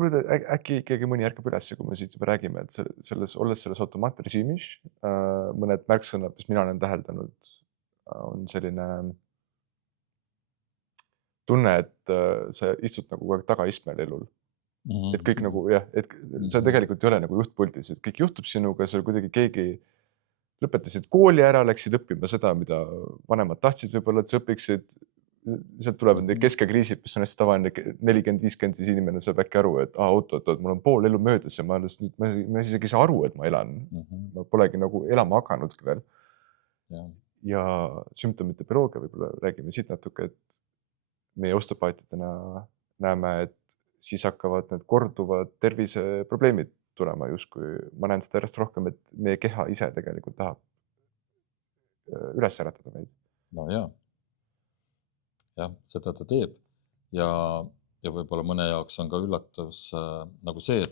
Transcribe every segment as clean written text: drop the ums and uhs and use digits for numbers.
võib-olla äkki ikkagi mõni ärkab üles, kui me siit juba räägime, et olles selles automaatrežiimis, mõned märksõnad, mis mina olen täheldanud, on selline tunne, et sa istud nagu kogu aeg tagaistmel elul. Et kõik nagu jah, et sa tegelikult ei ole nagu juhtpuldis, et kõik juhtub sinuga, seal kuidagi keegi lõpetasid kooli ära, läksid õppima seda, mida vanemad tahtsid võib-olla, et sa õpiksid. Sealt tulevad need keskekriisid, mis on hästi tavaline 40-50 siis inimene saab äkki aru, et oot, mul on pool elu möödas ja ma alles nüüd, ma isegi ei saa aru, et ma elan. Ma polegi nagu elama hakanudki veel. Ja sümptomite bioloogia võib-olla räägime siit natuke, et meie osteopaatidena näeme, et siis hakkavad need korduvad terviseprobleemid tulema justkui. Ma näen seda järjest rohkem, et meie keha ise tegelikult tahab üles äratada meid. No jah, seda ta teeb ja võib-olla mõne jaoks on ka üllatus nagu see,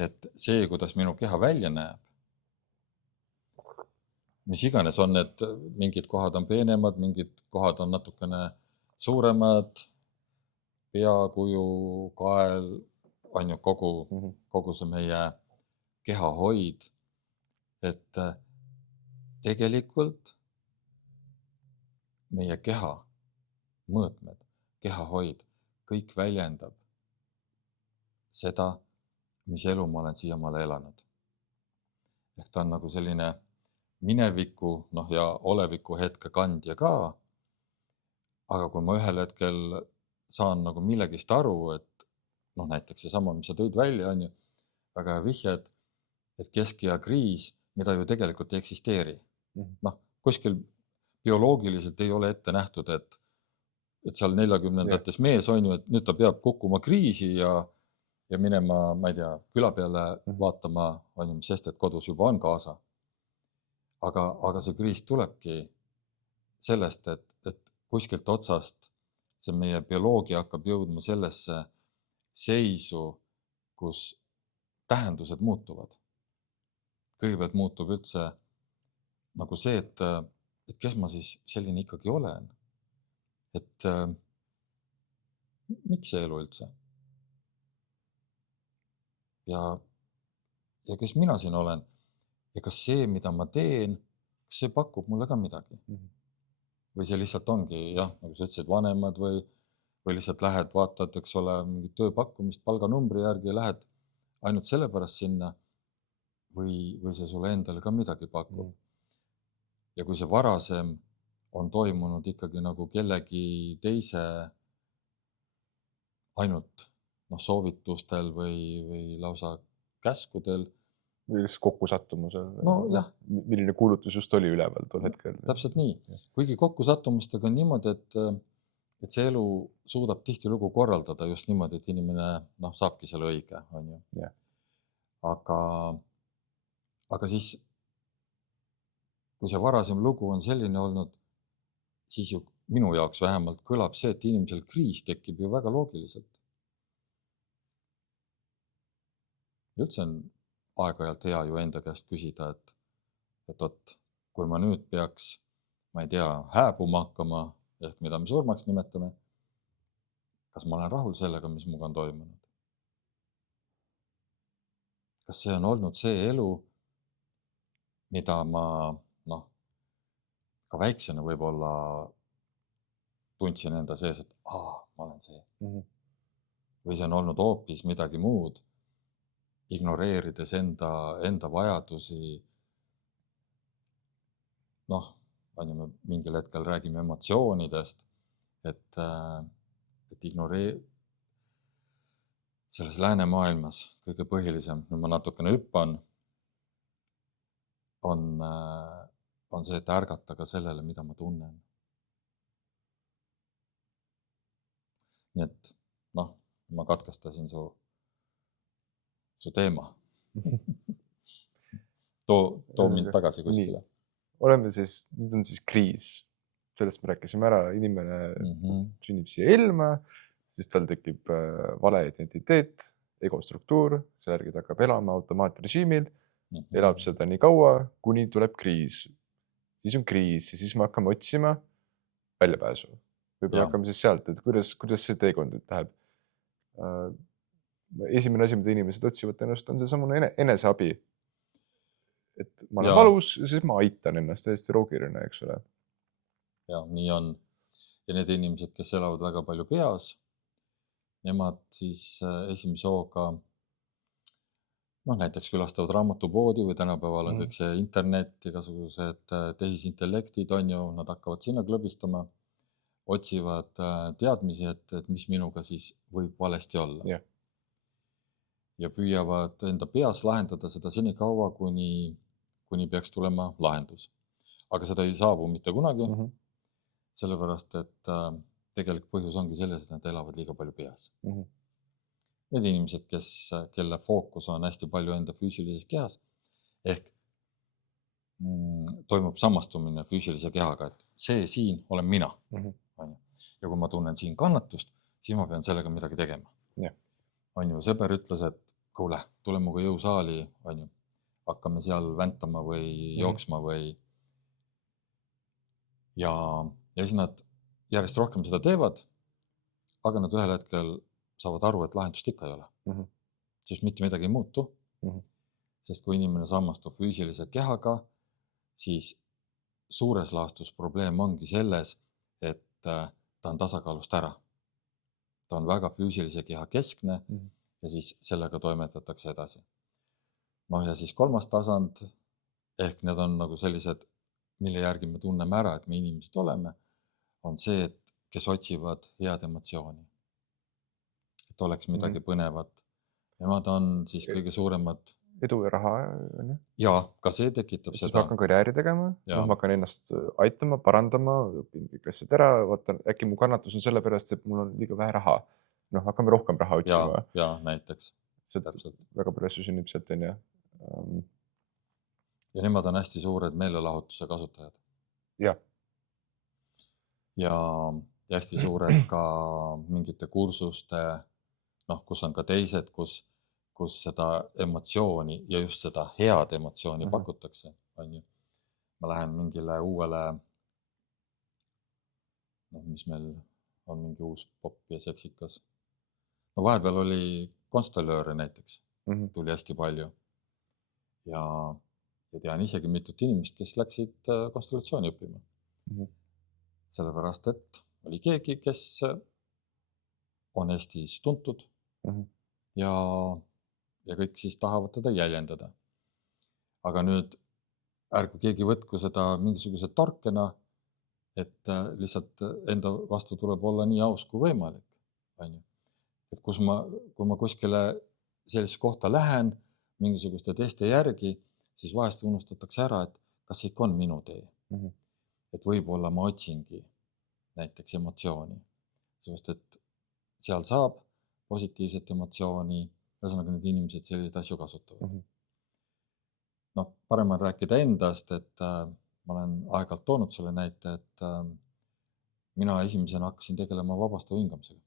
et see, kuidas minu keha välja näeb, mis iganes on, et mingid kohad on peenemad, mingid kohad on natukene suuremad, peakuju, kael, on ju kogu see meie kehahoid, et tegelikult meie keha mõõtmed, kehahoid, kõik väljendab seda, mis elu ma olen siiamaale elanud. Ehk ta on nagu selline mineviku ja oleviku hetke kandja ka. Aga kui ma ühel hetkel saan nagu millegist aru, et näiteks seesama, mis sa tõid välja, on ju väga hea vihje, et keskea kriis, mida ju tegelikult ei eksisteeri. Kuskil bioloogiliselt ei ole ette nähtud, et seal 40-ndates mees on ju, et nüüd ta peab kukkuma kriisi ja minema, ma ei tea, küla peale vaatama, on ju, mis sest, et kodus juba on kaasa. Aga see kriis tulebki sellest, et kuskilt otsast see meie bioloogia hakkab jõudma sellesse seisu, kus tähendused muutuvad. Kõigepealt muutub üldse nagu see, et kes ma siis selline ikkagi olen. Et miks see elu üldse? Ja kes mina siin olen? Ja kas see, mida ma teen, kas see pakub mulle ka midagi? Või see lihtsalt ongi, nagu sa ütlesid, vanemad või lihtsalt lähed, vaatad, eks ole, mingit tööpakkumist palganumbri järgi ja lähed ainult sellepärast sinna või see sulle endale ka midagi pakub. Ja kui see varasem on toimunud ikkagi nagu kellegi teise ainult soovitustel või lausa käskudel. Või kokkusattumusel. Jah. Milline kuulutus just oli üleval tol hetkel. Täpselt nii. Kuigi kokkusattumustega on niimoodi, et see elu suudab tihtilugu korraldada just niimoodi, et inimene saabki selle õige, on ju. Aga siis, kui see varasem lugu on selline olnud, siis ju minu jaoks vähemalt kõlab see, et inimesel kriis tekib ju väga loogiliselt. Üldse on aeg-ajalt hea ju enda käest küsida, et kui ma nüüd peaks, ma ei tea, hääbuma hakkama, ehk mida me surmaks nimetame, kas ma olen rahul sellega, mis muga on toimunud? Kas see on olnud see elu, mida ma ka väiksena võib-olla tundsin enda sees, et ma olen see. Või see on olnud hoopis midagi muud, ignoreerides enda vajadusi. On ju, me mingil hetkel räägime emotsioonidest, et selles läänemaailmas kõige põhilisem, nüüd ma natukene hüppan, on see, et ärgata ka sellele, mida ma tunnen. Nii et, ma katkestasin su teema. Too mind tagasi kuskile. Oleme siis, nüüd on siis kriis. Sellest me rääkisime ära, inimene sünnib siia ilma, siis tal tekib vale identiteet, egostruktuur, selle järgi ta hakkab elama automaatrežiimil, elab seda nii kaua, kuni tuleb kriis. Siis on kriis ja siis me hakkame otsima väljapääsu. Võib-olla hakkame siis sealt, et kuidas see teekond nüüd läheb. esimene asi, mida inimesed otsivad tõenäoliselt on seesamune eneseabi. Et ma olen Ja. valus ja siis ma aitan ennast, täiesti loogiline, eks ole. Ja nii on. Ja need inimesed, kes elavad väga palju peas, nemad siis esimese hooga näiteks külastavad raamatupoodi või tänapäeval on kõik see internet, igasugused tehisintellektid on ju, nad hakkavad sinna klõbistama, otsivad teadmisi, et mis minuga siis võib valesti olla. Jah. Ja püüavad enda peas lahendada seda senikaua, kuni peaks tulema lahendus. Aga seda ei saabu mitte kunagi, sellepärast et tegelik põhjus ongi selles, et nad elavad liiga palju peas. Need inimesed, kelle fookus on hästi palju enda füüsilises kehas, ehk toimub samastumine füüsilise kehaga, et see siin olen mina. Ja kui ma tunnen siin kannatust, siis ma pean sellega midagi tegema. On ju, sõber ütles, et kuule, tule muga jõusaali, on ju, hakkame seal väntama või jooksma või. Ja siis nad järjest rohkem seda teevad, aga nad ühel hetkel saavad aru, et lahendust ikka ei ole. Sest mitte midagi ei muutu. Sest kui inimene samastub füüsilise kehaga, siis suures laastus probleem ongi selles, et ta on tasakaalust ära. Ta on väga füüsilise keha keskne ja siis sellega toimetatakse edasi. Ja siis kolmas tasand, ehk need on nagu sellised, mille järgi me tunneme ära, et me inimesed oleme, on see, et kes otsivad head emotsiooni. Et oleks midagi põnevat. Nemad on siis kõige suuremad. Edu ja raha. Ja, ka see tekitab siis seda. ma hakkan karjääri tegema, ma hakkan ennast aitama, parandama, õpin kõik asjad ära, vaatan, äkki mu kannatus on sellepärast, et mul on liiga vähe raha. Hakkame rohkem raha otsima. Ja, näiteks. Väga palju asju sünnib sealt, on ju. Ja nemad on hästi suured meelelahutuse kasutajad. Ja. Ja hästi suured ka mingite kursuste, kus on ka teised, kus seda emotsiooni ja just seda head emotsiooni pakutakse. On ju. Ma lähen mingile uuele, mis meil on mingi uus pop ja seksikas. Vahepeal oli konstellööre näiteks, tuli hästi palju. Ja tean isegi mitut inimest, kes läksid konstellatsiooni õppima. Sellepärast, et oli keegi, kes on Eestis tuntud ja kõik siis tahavad teda jäljendada. Aga nüüd ärgu keegi võtku seda mingisuguse tarkena, et lihtsalt enda vastu tuleb olla nii aus kui võimalik. Et kui ma kuskile sellise kohta lähen mingisuguste teiste järgi, siis vahest unustatakse ära, et kas see ikka on minu tee. Et võib-olla ma otsingi näiteks emotsiooni. Sest et seal saab positiivset emotsiooni, ühesõnaga need inimesed selliseid asju kasutavad. Parem on rääkida endast, et ma olen aeg-ajalt toonud selle näite, et mina esimesena hakkasin tegelema vabastava hingamisega.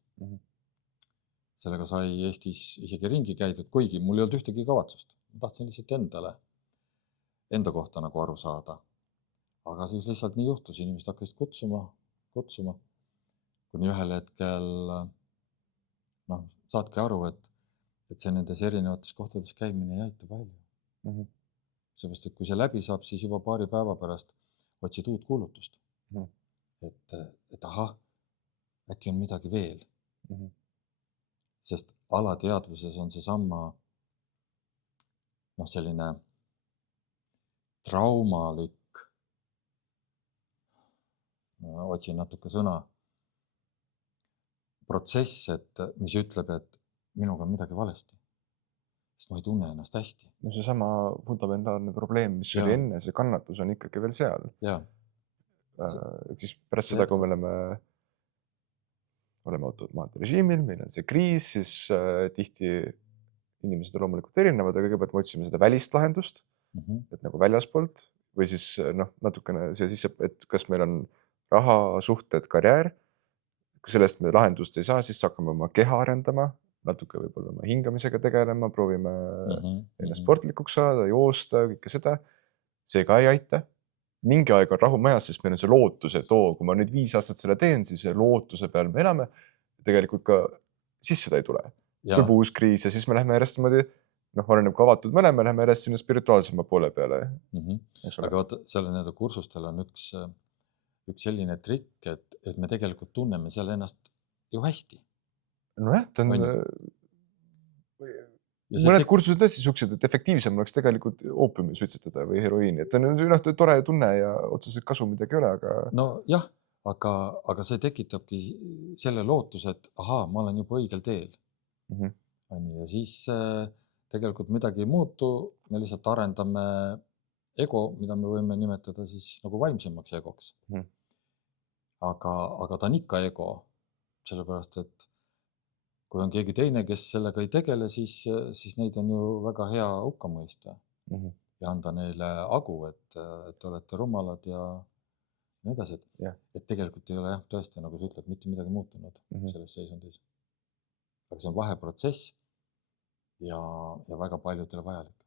Sellega sai Eestis isegi ringi käidud, kuigi mul ei olnud ühtegi kavatsust. Ma tahtsin lihtsalt enda kohta nagu aru saada. Aga siis lihtsalt nii juhtus, inimesed hakkasid kutsuma, kuni ühel hetkel saadki aru, et see nendes erinevates kohtades käimine ei aita palju. Seepärast, et kui see läbi saab, siis juba paari päeva pärast otsid uut kuulutust. Et ahah, äkki on midagi veel. Sest alateadvuses on seesama selline traumalik, otsin natuke sõna, protsess, mis ütleb, et minuga on midagi valesti. Sest ma ei tunne ennast hästi. Seesama fundamentaalne probleem, mis oli enne, see kannatus on ikkagi veel seal. Siis pärast seda, kui me oleme automaatne režiimil, meil on see kriis, siis tihti inimesed on loomulikult erinevad, aga kõigepealt me otsime seda välist lahendust, et nagu väljaspoolt, või siis natukene see sisse, et kas meil on raha, suhted, karjäär. Kui sellest me lahendust ei saa, siis hakkame oma keha arendama, natuke võib-olla oma hingamisega tegelema, proovime ennast sportlikuks saada, joosta, kõike seda. See ka ei aita. Mingi aeg on rahu majas, sest meil on see lootus, et kui ma nüüd 5 aastat selle teen, siis lootuse peal me elame. Tegelikult ka siis seda ei tule. ja tuleb uus kriis ja siis me lähme järjest niimoodi, noh, oleneb kui avatud me oleme, lähme järjest sinna spirituaalsema poole peale, eks ole. aga vaata, seal nii-öelda kursustel on üks selline trikk, et me tegelikult tunneme seal ennast ju hästi. Nojah, ta on, On ju? Ja see mõned tek- kursused tõesti siuksed, et efektiivsem oleks tegelikult oopiumi suitsetada või heroiini, et on noh, tore tunne ja otseselt kasu midagi ei ole, aga nojah, aga see tekitabki selle lootuse, et ahaa, ma olen juba õigel teel. On ju, ja siis tegelikult midagi ei muutu, me lihtsalt arendame ego, mida me võime nimetada siis nagu vaimsemaks egoks. Aga ta on ikka ego, sellepärast et kui on keegi teine, kes sellega ei tegele, siis neid on ju väga hea hukka mõista ja anda neile agu, et te olete rumalad ja nii edasi, Jah. et tegelikult ei ole jah, tõesti, nagu sa ütled, mitte midagi muutunud selles seisundis. Aga see on vaheprotsess ja väga paljudele vajalik.